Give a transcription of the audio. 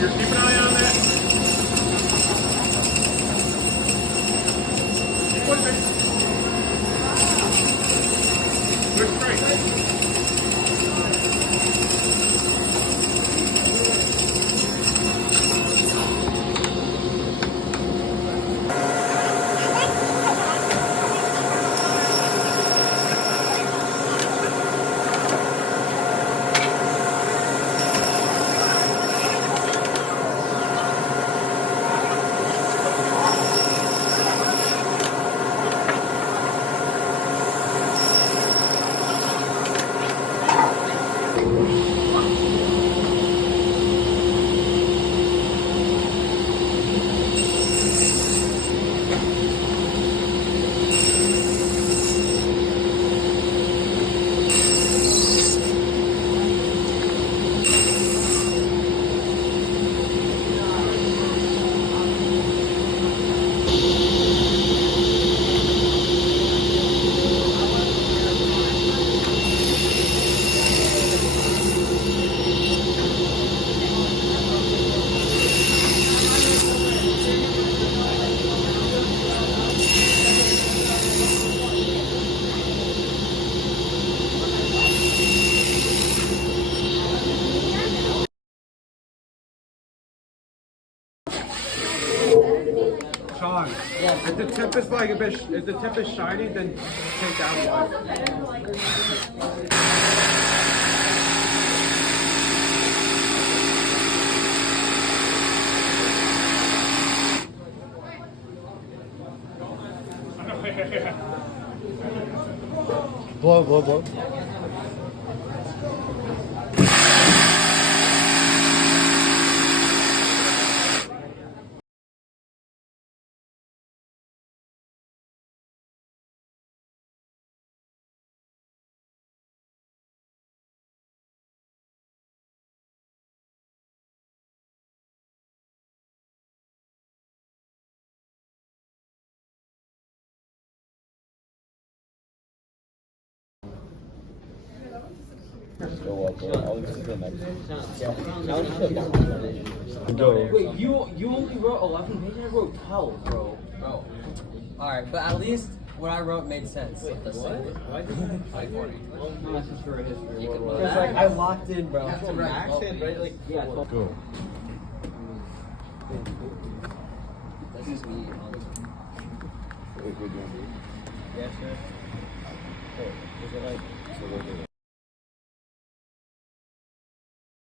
Just keep an eye on that. Keep pushing. Good straight. Sean, if the tip is like if the tip is shiny, then take that one. Blow. Go. Wait, you only wrote 11 pages? I wrote 12, bro. Oh. Alright, but at least what I wrote made sense. What? That's just for history. You can Because like I locked in, bro. That's a max in, right? Like, Yeah. Go. this is me. Wait, Yeah, sure. So we're good.